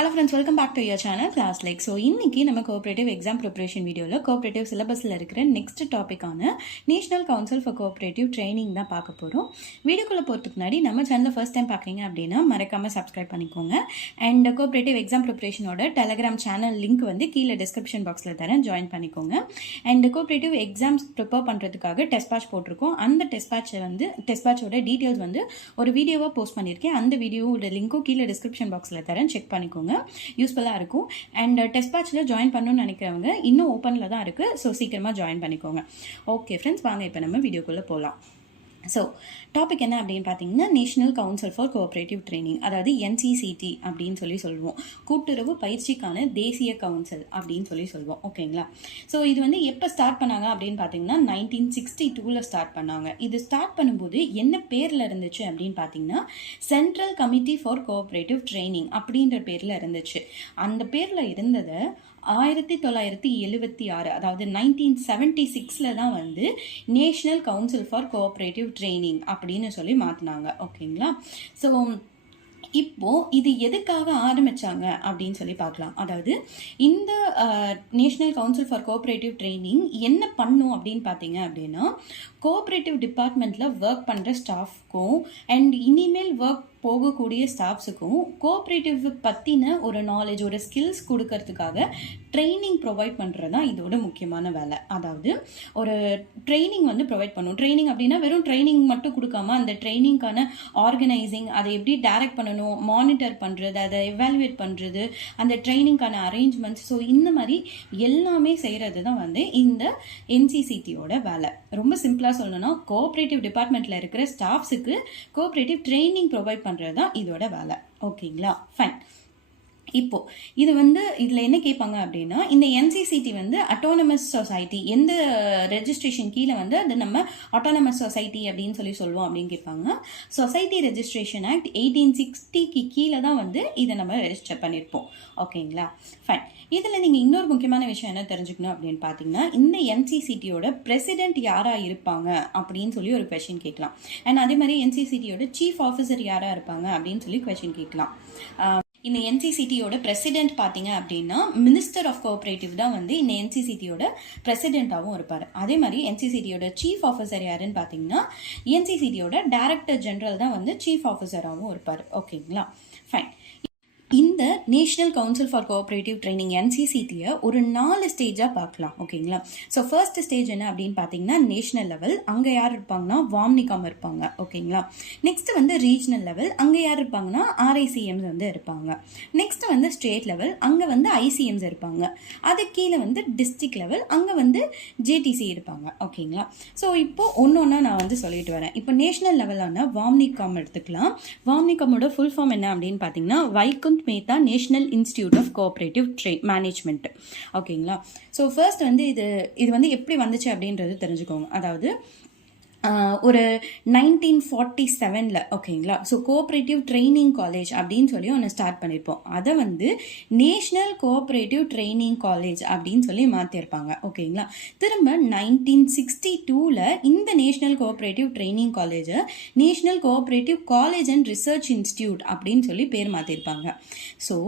Hello friends, welcome back to your channel Class Like. So இன்னைக்கு நம்ம cooperative exam preparation வீடியோவில் cooperative சிலபஸில் இருக்கிற நெக்ஸ்ட் டாபிக்கான National council for cooperative Training தான் பார்க்க போகிறோம். வீடியோக்குள்ளே போகிறதுக்கு முன்னாடி நம்ம சேனலை ஃபர்ஸ்ட் டைம் பார்க்குறீங்க அப்படின்னா மறக்காமல் சப்ஸ்கிரைப் பண்ணிக்கோங்க. அண்ட் கோஆபரேட்டிவ் எக்ஸாம் ப்ரிப்பரேஷனோட டெலகிராம் சேனல் லிங்க் வந்து கீழே டிஸ்கிரிப்ஷன் பாக்ஸில் தரேன், ஜாயின் பண்ணிக்கோங்க. அண்ட் கோஆபரேட்டிவ் எக்ஸாம்ஸ் ப்ரிப்பேர் பண்ணுறதுக்காக டெஸ்ட் பேட்ச் போட்டிருக்கோம். அந்த டெஸ்ட் பேட்சோட டீட்டெயில்ஸ் வந்து ஒரு வீடியோவாக போஸ்ட் பண்ணியிருக்கேன். அந்த வீடியோவோட லிங்க்கும் கீழே டிஸ்கிரிப்ஷன் பாக்ஸில் தரேன், செக் பண்ணிக்கோங்க, யூஸ்ஃபுல்லாக இருக்கும். அண்ட் டெஸ்ட் பேட்சில் ஜாயின் பண்ணணும்னு நினைக்கிறவங்க இன்னும் ஓப்பனில் தான் இருக்குது, ஸோ சீக்கிரமாக ஜாயின் பண்ணிக்கோங்க. ஓகே ஃப்ரெண்ட்ஸ், வாங்க இப்போ நம்ம வீடியோக்குள்ளே போகலாம். ஸோ டாபிக் என்ன அப்படின்னு பார்த்தீங்கன்னா, national council for cooperative training, அதாவது NCCT அப்படின்னு சொல்லுவோம். கூட்டுறவு பயிற்சிக்கான தேசிய கவுன்சில் அப்படின்னு சொல்லுவோம். ஓகேங்களா? ஸோ இது வந்து எப்போ ஸ்டார்ட் பண்ணாங்க அப்படின்னு பார்த்தீங்கன்னா 1962 ஸ்டார்ட் பண்ணாங்க. இது ஸ்டார்ட் பண்ணும்போது என்ன பேரில் இருந்துச்சு அப்படின்னு பார்த்தீங்கன்னா central committee for cooperative training அப்படின்ற பேரில் இருந்துச்சு. அந்த பேரில் இருந்ததை 1976, அதாவது 1976 தான் வந்து national council for cooperative training அப்படின்னு சொல்லி மாற்றினாங்க. ஓகேங்களா? ஸோ இப்போ இது எதுக்காக ஆரம்பிச்சாங்க அப்படின்னு சொல்லி பார்க்கலாம். அதாவது இந்த national council for cooperative training என்ன பண்ணும் அப்படின்னு பார்த்தீங்க அப்படின்னா, கோஆபரேட்டிவ் டிபார்ட்மெண்ட்ல ஒர்க் பண்ணுற ஸ்டாஃப்க்கும் அண்ட் இனிமேல் ஒர்க் போகக்கூடிய ஸ்டாஃப்ஸுக்கும் கோஆபரேட்டிவ் பற்றின ஒரு நாலேஜ், ஒரு ஸ்கில்ஸ் கொடுக்கறதுக்காக ட்ரைனிங் ப்ரொவைட் பண்ணுறது தான் இதோட முக்கியமான வேலை. அதாவது ஒரு ட்ரைனிங் வந்து ப்ரொவைட் பண்ணும். ட்ரைனிங் அப்படின்னா வெறும் ட்ரைனிங் மட்டும் கொடுக்காம அந்த ட்ரைனிங்கான ஆர்கனைசிங், அதை எப்படி டைரக்ட் பண்ணணும், மானிட்டர் பண்ணுறது, அதை எவாலுவேட் பண்ணுறது, அந்த ட்ரைனிங்கான அரேஞ்ச்மெண்ட்ஸ், ஸோ இந்த மாதிரி எல்லாமே செய்கிறது தான் வந்து இந்த NCCTயோட வேலை. ரொம்ப சிம்பிளாக சொல்லணும்னா கோஆபரேட்டிவ் டிபார்ட்மெண்ட்டில் இருக்கிற ஸ்டாஃப்ஸுக்கு கோஆபரேட்டிவ் ட்ரைனிங் ப்ரொவைட் பண்ணுறது தான் இதோட வேலை. ஓகேங்களா? ஃபைன். இப்போ இது வந்து இதில் என்ன கேட்பாங்க அப்படின்னா, இந்த NCCT வந்து அட்டானமஸ் சொசைட்டி, எந்த ரெஜிஸ்ட்ரேஷன் கீழே வந்து அது நம்ம அட்டானமஸ் சொசைட்டி அப்படின்னு சொல்லுவோம் அப்படின்னு கேட்பாங்க. சொசைட்டி ரெஜிஸ்ட்ரேஷன் ஆக்ட் 1860 கீழே தான் வந்து இதை நம்ம ரெஜிஸ்டர் பண்ணியிருப்போம். ஓகேங்களா? ஃபைன். இதில் நீங்கள் இன்னொரு முக்கியமான விஷயம் என்ன தெரிஞ்சுக்கணும் அப்படின்னு பார்த்தீங்கன்னா, இந்த NCCTயோட பிரசிடென்ட் யாராக இருப்பாங்க அப்படின்னு சொல்லி ஒரு கொஸ்டின் கேட்கலாம். அண்ட் அதே மாதிரி NCCTயோட சீஃப் ஆஃபீஸர் யாராக இருப்பாங்க அப்படின்னு சொல்லி கொஸ்டின் கேட்கலாம். இந்த NCCTயோட பிரசிடென்ட் பார்த்தீங்க அப்படின்னா மினிஸ்டர் ஆஃப் கோஆபரேட்டிவ் தான் வந்து இந்த NCCTயோட பிரசிடென்ட்டாகவும் இருப்பார். அதே மாதிரி NCCTயோட சீஃப் ஆஃபீஸர் யாருன்னு பார்த்தீங்கன்னா NCCTயோட டைரக்டர் ஜெனரல் தான் வந்து சீஃப் ஆஃபீஸராகவும் இருப்பார். ஓகேங்களா? ஃபைன். இந்த national council for cooperative training NCCTயை ஒரு 4 ஸ்டேஜாக பார்க்கலாம். ஓகேங்களா? ஸோ ஃபர்ஸ்ட் ஸ்டேஜ் என்ன அப்படின்னு பார்த்தீங்கன்னா நேஷனல் லெவல், அங்கே யார் இருப்பாங்கன்னா வாம்னிகாம் இருப்பாங்க. ஓகேங்களா? நெக்ஸ்ட் வந்து ரீஜனல் லெவல், அங்கே யார் இருப்பாங்கன்னா RICMs வந்து இருப்பாங்க. நெக்ஸ்ட் வந்து ஸ்டேட் லெவல், அங்கே வந்து ICMs இருப்பாங்க. அது கீழே வந்து டிஸ்ட்ரிக்ட் லெவல், அங்கே வந்து JTC இருப்பாங்க. ஓகேங்களா? ஸோ இப்போ ஒன்று நான் வந்து சொல்லிட்டு வரேன். இப்போ நேஷனல் லெவலான வாம்னிகாம் எடுத்துக்கலாம். வாம்னிகாமோட ஃபுல் ஃபார்ம் என்ன அப்படின்னு பார்த்தீங்கன்னா Vaikunth Mehta national institute of cooperative management. ஓகேங்களா? ஸோ ஃபர்ஸ்ட் வந்து இது வந்து எப்படி வந்துச்சு அப்படின்றது தெரிஞ்சுக்கோங்க. அதாவது ஒரு 1947 ஓகேங்களா? ஸோ கோஆபரேட்டிவ் ட்ரைனிங் காலேஜ் அப்படின்னு சொல்லி ஒன்று ஸ்டார்ட் பண்ணியிருப்போம். அதை வந்து நேஷனல் கோஆபரேட்டிவ் ட்ரைனிங் காலேஜ் அப்படின்னு சொல்லி மாற்றிருப்பாங்க. ஓகேங்களா? திரும்ப 1962 இந்த நேஷனல் கோஆபரேட்டிவ் ட்ரைனிங் காலேஜை national cooperative college and research institute அப்படின்னு சொல்லி பேர் மாற்றிருப்பாங்க. ஸோ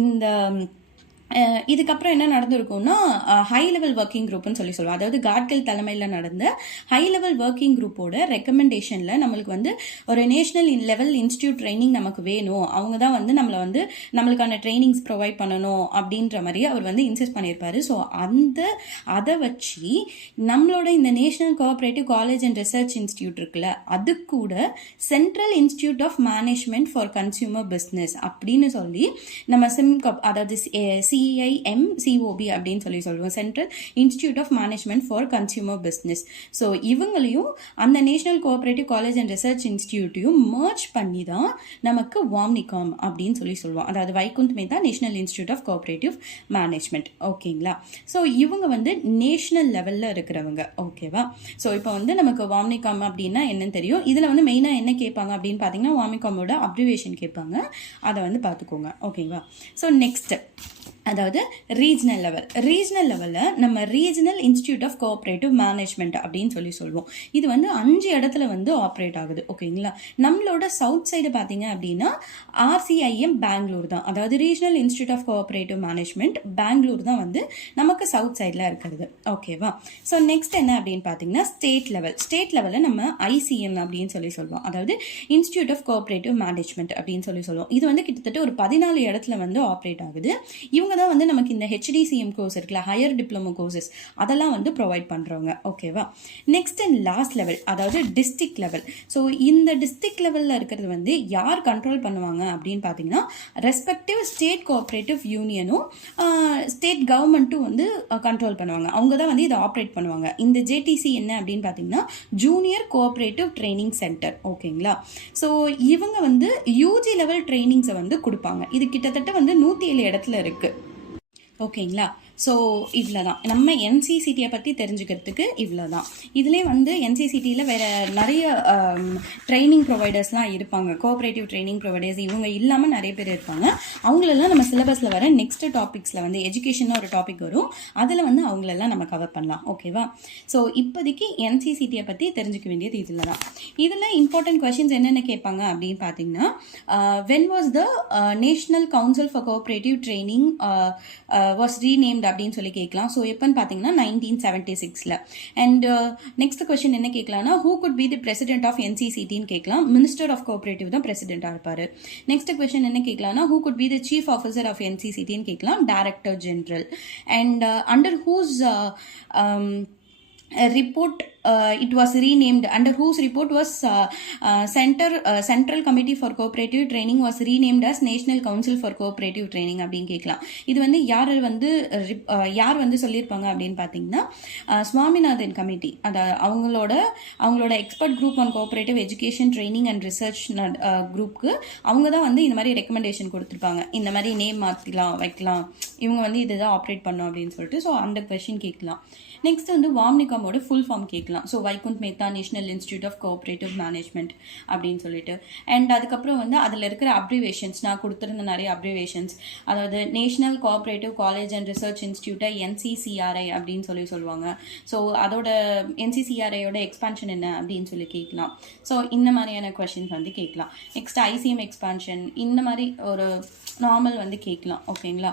இந்த இதுக்கப்புறம் என்ன நடந்திருக்கும்னா ஹை லெவல் ஒர்க்கிங் குரூப்னு சொல்லுவோம். அதாவது காட்கில் தலைமையில் நடந்த ஹை லெவல் ஒர்க்கிங் குரூப்போட ரெக்கமெண்டேஷனில் நம்மளுக்கு வந்து ஒரு நேஷனல் லெவல் இன்ஸ்டிடியூட் ட்ரைனிங் நமக்கு வேணும், அவங்க தான் வந்து நம்மளுக்கான ட்ரைனிங்ஸ் ப்ரொவைட் பண்ணணும் அப்படின்ற மாதிரி அவர் வந்து இன்சிஸ்ட் பண்ணியிருப்பாரு. ஸோ அதை வச்சு நம்மளோட இந்த national cooperative college and research institute இருக்குல்ல, அது கூட central institute of management for consumer business அப்படின்னு சொல்லி நம்ம சிம்காப், அதாவது CIMCOB அப்படின்னு சொல்லுவோம், central institute of management for consumer business. So இவங்களையும் அந்த national cooperative college and research இன்ஸ்டிடியூட்டையும் மர்ஜ் பண்ணி தான் நமக்கு வாம்னிகாம் அப்படின்னு சொல்லுவோம். அதாவது Vaikunth Mehta national institute of cooperative management. ஓகேங்களா? ஸோ இவங்க வந்து நேஷனல் லெவலில் இருக்கிறவங்க. ஓகேவா? ஸோ இப்போ வந்து நமக்கு வாம்னிகாம் அப்படின்னா என்னன்னு தெரியும். இதில் வந்து மெயினாக என்ன கேட்பாங்க அப்படின்னு பார்த்தீங்கன்னா வாம்னிகாமோட அப்ரிவேஷன் கேட்பாங்க, அதை வந்து பார்த்துக்கோங்க. ஓகேவா? ஸோ நெக்ஸ்ட் அதாவது ரீஜனல் லெவலில் நம்ம regional institute of cooperative management அப்படின்னு சொல்லுவோம். இது வந்து 5 இடத்துல வந்து ஆப்ரேட் ஆகுது. ஓகேங்களா. நம்மளோட சவுத் சைடு பார்த்தீங்க அப்படின்னா RCIM பெங்களூர் தான், அதாவது regional institute of cooperative management Bangalore தான் வந்து நமக்கு சவுத் சைடில் இருக்கிறது. ஓகேவா. ஸோ நெக்ஸ்ட் என்ன அப்படின்னு பார்த்தீங்கன்னா ஸ்டேட் லெவலில் நம்ம ICM அப்படின்னு சொல்லுவோம், அதாவது இன்ஸ்டிடியூட் ஆஃப் கோஆப்ரேட்டிவ் மேனேஜ்மெண்ட் அப்படின்னு சொல்லுவோம். இது வந்து கிட்டத்தட்ட ஒரு 14 இடத்துல வந்து ஆப்ரேட் ஆகுது. இவங்க தான் வந்து நமக்கு இந்த HDCM கோர்ஸ் இருக்குல்ல, ஹையர் டிப்ளமோ கோர்சஸ், அதெல்லாம் வந்து ப்ரொவைட் பண்ணுறவங்க. ஓகேவா. நெக்ஸ்ட் அண்ட் லாஸ்ட் லெவல், அதாவது டிஸ்ட்ரிக்ட் லெவல். ஸோ இந்த டிஸ்ட்ரிக்ட் லெவலில் இருக்கிறது வந்து யார் கண்ட்ரோல் பண்ணுவாங்க அப்படின்னு பார்த்தீங்கன்னா ரெஸ்பெக்டிவ் ஸ்டேட் கோஆப்ரேட்டிவ் யூனியனும் ஸ்டேட் கவர்மெண்ட்டும் வந்து கண்ட்ரோல் பண்ணுவாங்க. அவங்க தான் வந்து இதை ஆப்ரேட் பண்ணுவாங்க. இந்த JTC என்ன அப்படின்னு பார்த்தீங்கன்னா ஜூனியர் கோஆப்ரேட்டிவ் ட்ரைனிங் சென்டர். ஓகேங்களா. ஸோ இவங்க வந்து UG லெவல் ட்ரைனிங்ஸை வந்து கொடுப்பாங்க. இது கிட்டத்தட்ட வந்து 107 இடத்துல இருக்கு. ஓகேங்களா. ஸோ இவ்வளோ தான் நம்ம NCCTயை பற்றி தெரிஞ்சுக்கிறதுக்கு இவ்வளோ தான். இதிலே வந்து NCCTயில் வேறு நிறைய ட்ரைனிங் ப்ரொவைடர்ஸ்லாம் இருப்பாங்க, கோஆப்ரேட்டிவ் ட்ரைனிங் ப்ரொவைடர்ஸ். இவங்க இல்லாமல் நிறைய பேர் இருப்பாங்க. அவங்களெல்லாம் நம்ம சிலபஸில் வர நெக்ஸ்ட் டாபிக்ஸில் வந்து எஜுகேஷன் ஒரு டாபிக் வரும், அதில் வந்து அவங்களெல்லாம் நம்ம கவர் பண்ணலாம். ஓகேவா. ஸோ இப்போதைக்கு NCCTயை பற்றி தெரிஞ்சுக்க வேண்டியது இதில் தான். இதில் இம்பார்ட்டன்ட் கொஷின்ஸ் என்னென்ன கேட்பாங்க அப்படின்னு பார்த்தீங்கன்னா when was the National Council for Cooperative Training was renamed அப்படின்னு சொல்லி கேட்கலாம். ஸோ எப்போன்னு பார்த்தீங்கன்னா 1976ல். அண்ட் நெக்ஸ்ட் கொஸ்டின் என்ன கேட்கலாம்னா who could be the president of NCCTன்னு கேட்கலாம். மினிஸ்டர் ஆஃப் கோஆப்ரேட்டிவ் தான் பிரசிடென்ட்டாக இருப்பார். நெக்ஸ்ட் கொஸ்டின் என்ன கேட்கலாம்னா who could be the chief officer of NCCTன்னு கேட்கலாம். Director general. And under whose report it was renamed, under whose report was Central Committee for Cooperative Training was renamed as National Council for Cooperative Training அப்படின்னு கேட்கலாம். இது வந்து யார் வந்து சொல்லியிருப்பாங்க அப்படின்னு பார்த்தீங்கன்னா சுவாமிநாதன் கமிட்டி, அதாவது அவங்களோட expert group on cooperative education training and research குரூப்க்கு அவங்க தான் வந்து இந்த மாதிரி ரெக்கமெண்டேஷன் கொடுத்துருப்பாங்க. இந்த மாதிரி நேம் மாற்றிக்கலாம் வைக்கலாம், இவங்க வந்து இதுதான் ஆப்ரேட் பண்ணோம் அப்படின்னு சொல்லிட்டு. ஸோ அந்த கொஸ்டின் கேட்கலாம். நெக்ஸ்ட் வந்து வாம்னிகாமோட ஃபுல் ஃபார்ம் கேட்கலாம். So Vaikunth Mehta national institute of cooperative management அப்படின்னு சொல்லிட்டு. அண்ட் அதுக்கப்புறம் வந்து அதில் இருக்கிற அப்ரிவேஷன்ஸ் நான் கொடுத்துருந்த நிறைய அப்ரிவேஷன்ஸ், அதாவது national cooperative college and research இன்ஸ்டியூட்டை NCCRI அப்படின்னு சொல்லுவாங்க. ஸோ அதோட NCCRIயோட எக்ஸ்பான்ஷன் என்ன அப்படின்னு சொல்லி கேட்கலாம். ஸோ இந்த மாதிரியான கொஷின்ஸ் வந்து கேட்கலாம். நெக்ஸ்ட் ICM எக்ஸ்பான்ஷன், இந்த மாதிரி ஒரு நார்மல் வந்து கேட்கலாம். ஓகேங்களா.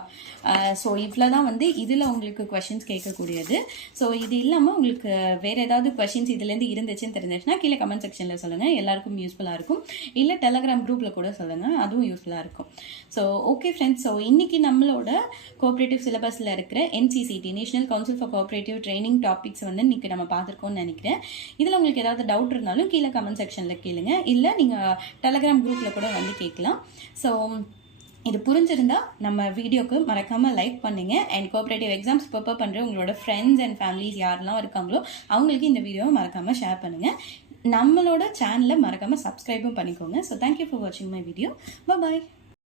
ஸோ இவ்வளோ தான் வந்து இதில் உங்களுக்கு கொஷின்ஸ் கேட்கக்கூடியது. ஸோ இது இல்லாமல் உங்களுக்கு வேறு ஏதாவது கொஷின்ஸ் இதுலேருந்து இருந்துச்சுன்னு தெரிஞ்சிச்சுன்னா கீழே கமெண்ட் செக்ஷனில் சொல்லுங்கள், எல்லாருக்கும் யூஸ்ஃபுல்லாக இருக்கும். இல்லை டெலகிராம் குரூப்பில் கூட சொல்லுங்கள், அதுவும் யூஸ்ஃபுல்லாக இருக்கும். ஸோ ஓகே ஃப்ரெண்ட்ஸ், ஸோ இன்றைக்கி நம்மளோட கோஆப்ரேட்டிவ் சிலபஸில் இருக்கிற NCCT national council for cooperative training topics வந்து இன்றைக்கி நம்ம பார்த்துருக்கோம்னு நினைக்கிறேன். இதில் உங்களுக்கு ஏதாவது டவுட் இருந்தாலும் கீழே கமெண்ட் செக்ஷனில் கேளுங்க, இல்லை நீங்கள் டெலகிராம் குரூப்பில் கூட வந்து கேட்கலாம். ஸோ இது புரிஞ்சிருந்தா நம்ம வீடியோக்கு மறக்காமல் லைக் பண்ணுங்க. அண்ட் கோஆப்ரேட்டிவ் எக்ஸாம்ஸ் ப்ரிப்பேர் பண்ணுற உங்களோட ஃப்ரெண்ட்ஸ் அண்ட் ஃபேமிலிஸ் யாரெல்லாம் இருக்காங்களோ அவங்களுக்கு இந்த வீடியோவை மறக்காமல் ஷேர் பண்ணுங்கள். நம்மளோட சேனலை மறக்காமல் சப்ஸ்கிரைபும் பண்ணிக்கோங்க. ஸோ தேங்க்யூ ஃபார் வாட்சிங் மை வீடியோ. பாய்.